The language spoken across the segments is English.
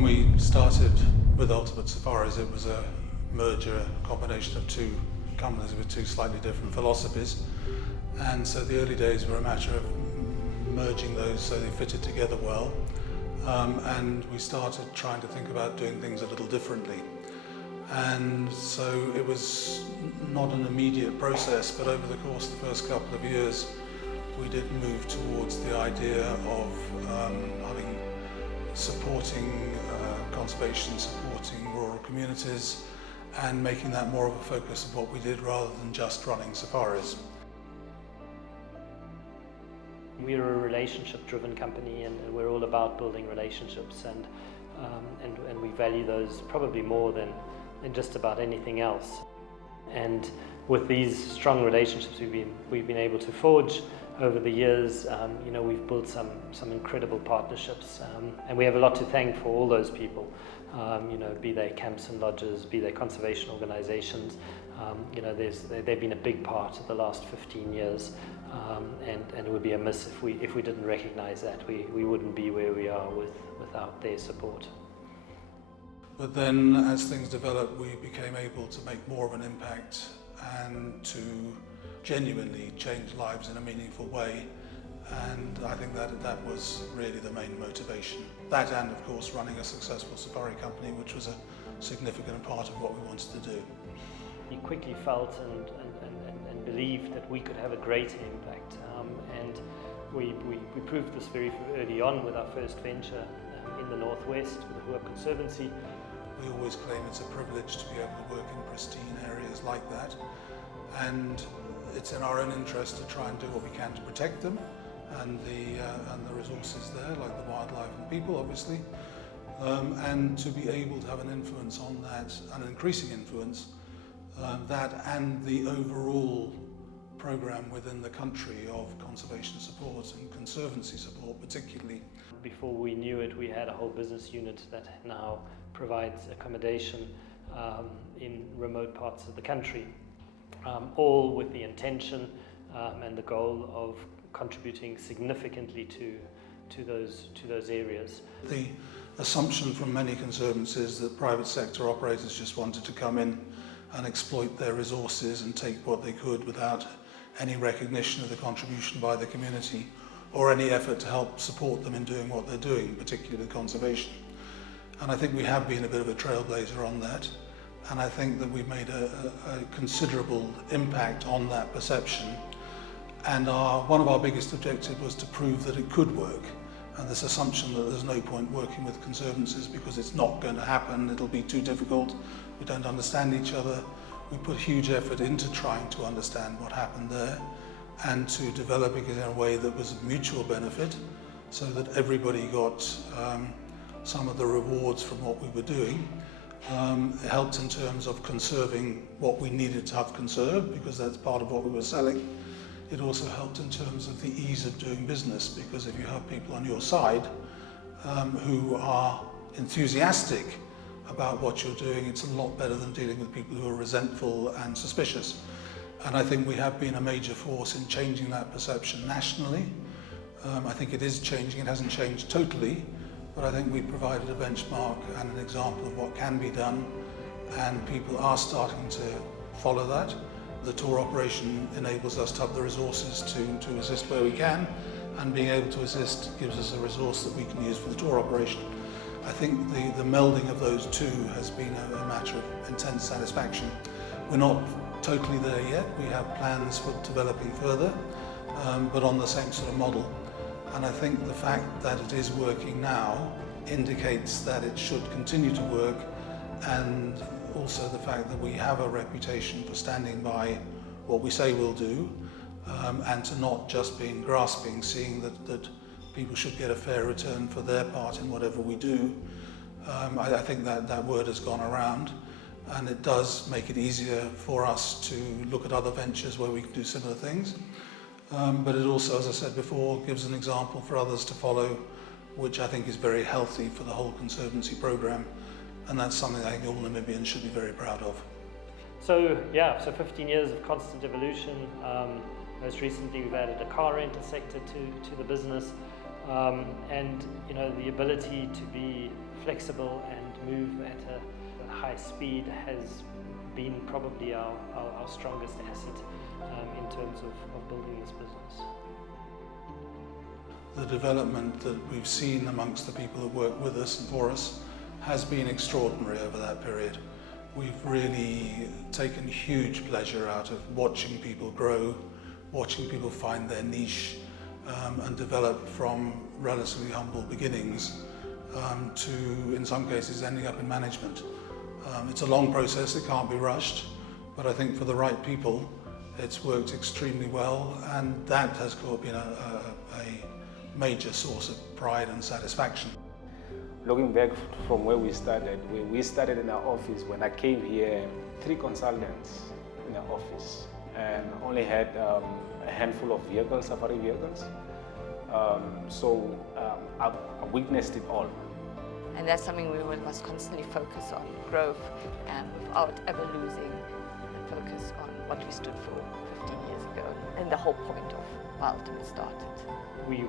when we started with Ultimate Safaris, it was a merger, a combination of two companies with two slightly different philosophies. And so the early days were a matter of merging those so they fitted together well. And we started trying to think about doing things a little differently. And so it was not an immediate process, but over the course of the first couple of years, we did move towards the idea of supporting conservation, supporting rural communities, and making that more of a focus of what we did rather than just running safaris. We're a relationship-driven company, and we're all about building relationships, and we value those probably more than just about anything else. And with these strong relationships we've been able to forge over the years, we've built some incredible partnerships, and we have a lot to thank for all those people. Be they camps and lodges, be they conservation organizations. They've been a big part of the last 15 years, and it would be amiss if we didn't recognize that. We wouldn't be where we are without their support. But then as things developed, we became able to make more of an impact and to genuinely change lives in a meaningful way. And I think that was really the main motivation. That, and of course running a successful safari company, which was a significant part of what we wanted to do. We quickly felt and believed that we could have a greater impact, and we proved this very early on with our first venture in the northwest with the Hua Conservancy. We always claim it's a privilege to be able to work in pristine areas like that, and it's in our own interest to try and do what we can to protect them and the resources there, like the wildlife and people, obviously, and to be able to have an influence on that, an increasing influence, that and the overall program within the country of conservation support and conservancy support particularly. Before we knew it, we had a whole business unit that now provides accommodation in remote parts of the country, all with the intention and the goal of contributing significantly to those areas. The assumption from many conservancies that private sector operators just wanted to come in and exploit their resources and take what they could without any recognition of the contribution by the community or any effort to help support them in doing what they're doing, particularly with conservation. And I think we have been a bit of a trailblazer on that, and I think that we've made a considerable impact on that perception. And one of our biggest objectives was to prove that it could work. And this assumption that there's no point working with conservancies because it's not going to happen, it'll be too difficult, we don't understand each other. We put huge effort into trying to understand what happened there and to developing it in a way that was of mutual benefit so that everybody got some of the rewards from what we were doing. It helped in terms of conserving what we needed to have conserved, because that's part of what we were selling. It also helped in terms of the ease of doing business, because if you have people on your side who are enthusiastic about what you're doing, it's a lot better than dealing with people who are resentful and suspicious. And I think we have been a major force in changing that perception nationally. I think it is changing. It hasn't changed totally, but I think we provided a benchmark and an example of what can be done, and people are starting to follow that. The tour operation enables us to have the resources to assist where we can, and being able to assist gives us a resource that we can use for the tour operation. I think the melding of those two has been a matter of intense satisfaction. We're not totally there yet. We have plans for developing further, but on the same sort of model. And I think the fact that it is working now indicates that it should continue to work, and also the fact that we have a reputation for standing by what we say we'll do, and to not just being grasping, seeing that people should get a fair return for their part in whatever we do. I think that word has gone around, and it does make it easier for us to look at other ventures where we can do similar things. But it also, as I said before, gives an example for others to follow, which I think is very healthy for the whole conservancy program, and that's something I think all Namibians should be very proud of. So 15 years of constant evolution. Most recently we've added a car rental sector to the business. And you know, the ability to be flexible and move at a high speed has been probably our strongest asset in terms of building this business. The development that we've seen amongst the people that work with us and for us has been extraordinary over that period. We've really taken huge pleasure out of watching people grow, watching people find their niche and develop from relatively humble beginnings to, in some cases, ending up in management. It's a long process, it can't be rushed, but I think for the right people it's worked extremely well, and that has been a major source of pride and satisfaction. Looking back from where we started in our office. When I came here, 3 consultants in our office, and only had a handful of vehicles, safari vehicles. So I witnessed it all. And that's something we must constantly focus on, growth, and without ever losing the focus on what we stood for 15 years ago, and the whole point of why Ultimate started. We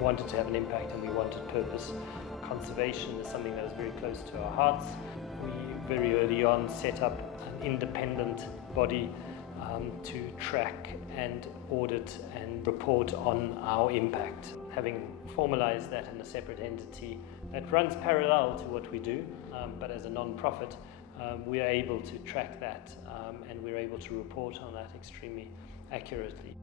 wanted to have an impact and we wanted purpose. Conservation is something that was very close to our hearts. We very early on set up an independent body to track and audit and report on our impact. Having formalized that in a separate entity that runs parallel to what we do, but as a non-profit, we are able to track that and we're able to report on that extremely accurately.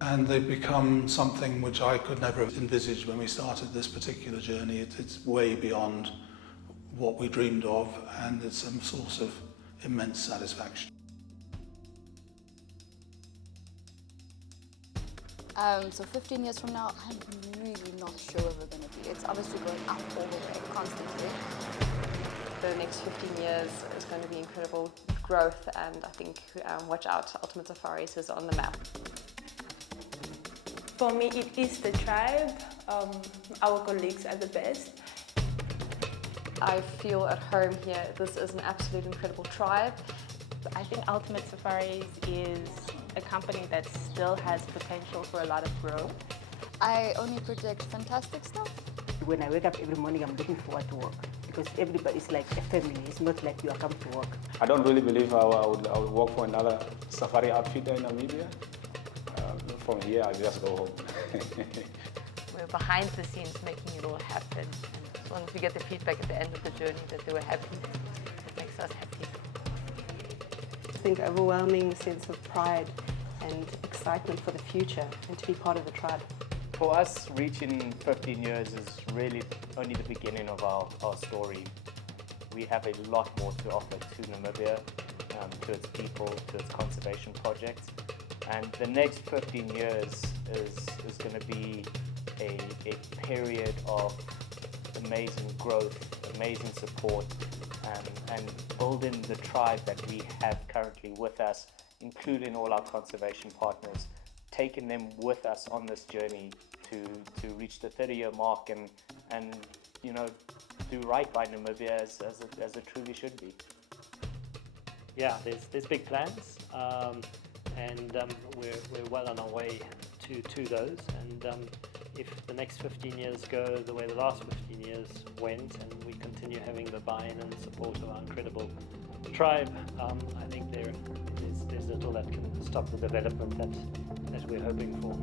And they've become something which I could never have envisaged when we started this particular journey. It's way beyond what we dreamed of, and it's a source of immense satisfaction. So 15 years from now, I'm really not sure where we're going to be. It's obviously going up all the way, constantly. The next 15 years is going to be incredible growth, and I think watch out, Ultimate Safaris is on the map. For me, it is the tribe. Our colleagues are the best. I feel at home here. This is an absolute incredible tribe. I think Ultimate Safaris is a company that still has potential for a lot of growth. I only predict fantastic stuff. When I wake up every morning, I'm looking forward to work because everybody's like a family. It's not like you are coming to work. I don't really believe I would work for another safari outfitter in Namibia. From here, I just go home. We're behind the scenes making it all happen. And as long as we get the feedback at the end of the journey that they were happy, it makes us happy. I think overwhelming sense of pride and excitement for the future and to be part of the tribe. For us, reaching 15 years is really only the beginning of our story. We have a lot more to offer to Namibia, to its people, to its conservation projects. And the next 15 years is going to be a period of amazing growth, amazing support, and building the tribe that we have currently with us, including all our conservation partners, taking them with us on this journey to reach the 30-year mark and you know, do right by Namibia as it truly should be. Yeah, there's big plans. And we're well on our way to those, and if the next 15 years go the way the last 15 years went, and we continue having the buy-in and support of our incredible tribe, I think there's little that can stop the development that we're hoping for.